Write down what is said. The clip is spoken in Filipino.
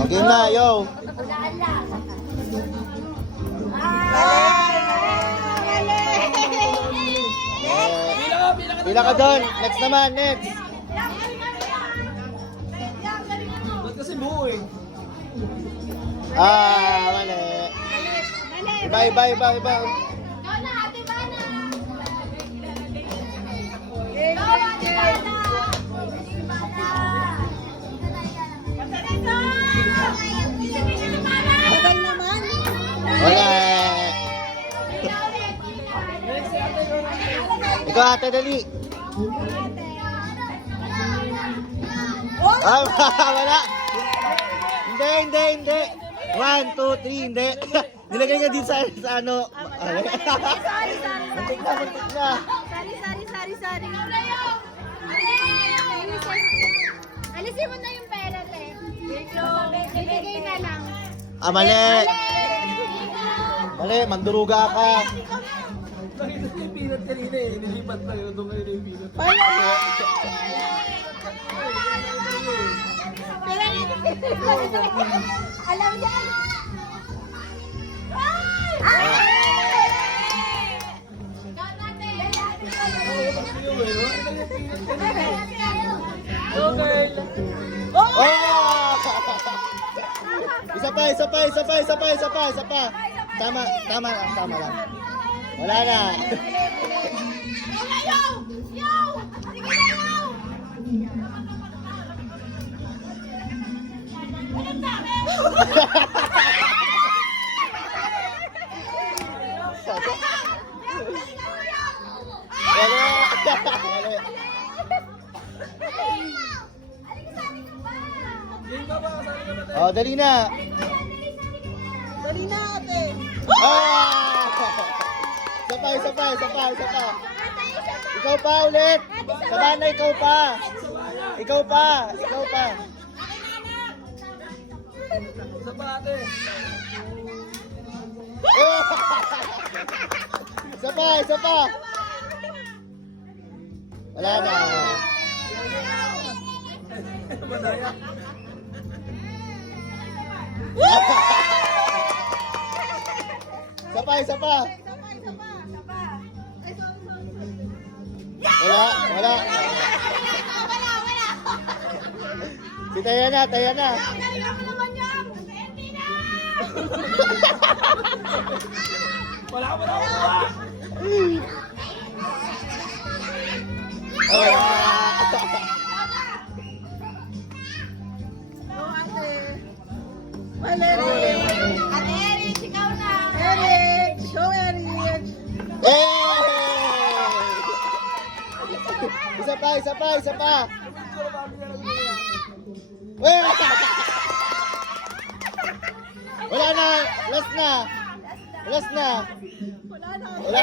Okay na, yo. Pila ka doon. Next naman, next. Ba't kasi buo eh? Mali. Iba. Ikaw na, Ate Bana. Ikaw, Ate Bana. Tagal naman. Wala. Ikaw ate, dali. Wala. Hindi. 1, 2, 3, hindi. Nilagay niya din sa ano. Sorry. Muntik na. Sorry. Alisin mo na yung pera, te. Bibigay na lang. Mali. Mali, manduruga ka. Nakita ko yung peanut kanina eh. Nilipat tayo. Doon kayo na yung peanut. Alam niya. Go girl! Oh! Isa pa. Tama lang. Wala na. Wala. Game ka ba? Kasali ka ba tayo? Oh, dali na. Dali na ate. Isa pa. Ikaw pa ulit. Sabana, ikaw pa. Isa pa ate. Isa pa. Wala na. Madaya. Isa pa. Wala. Si Tayana. Wala. Wala. Ate Erin, ikaw na. Eric. Go Eric. Isa pa. Wala na. Last na. Wala na. Wala.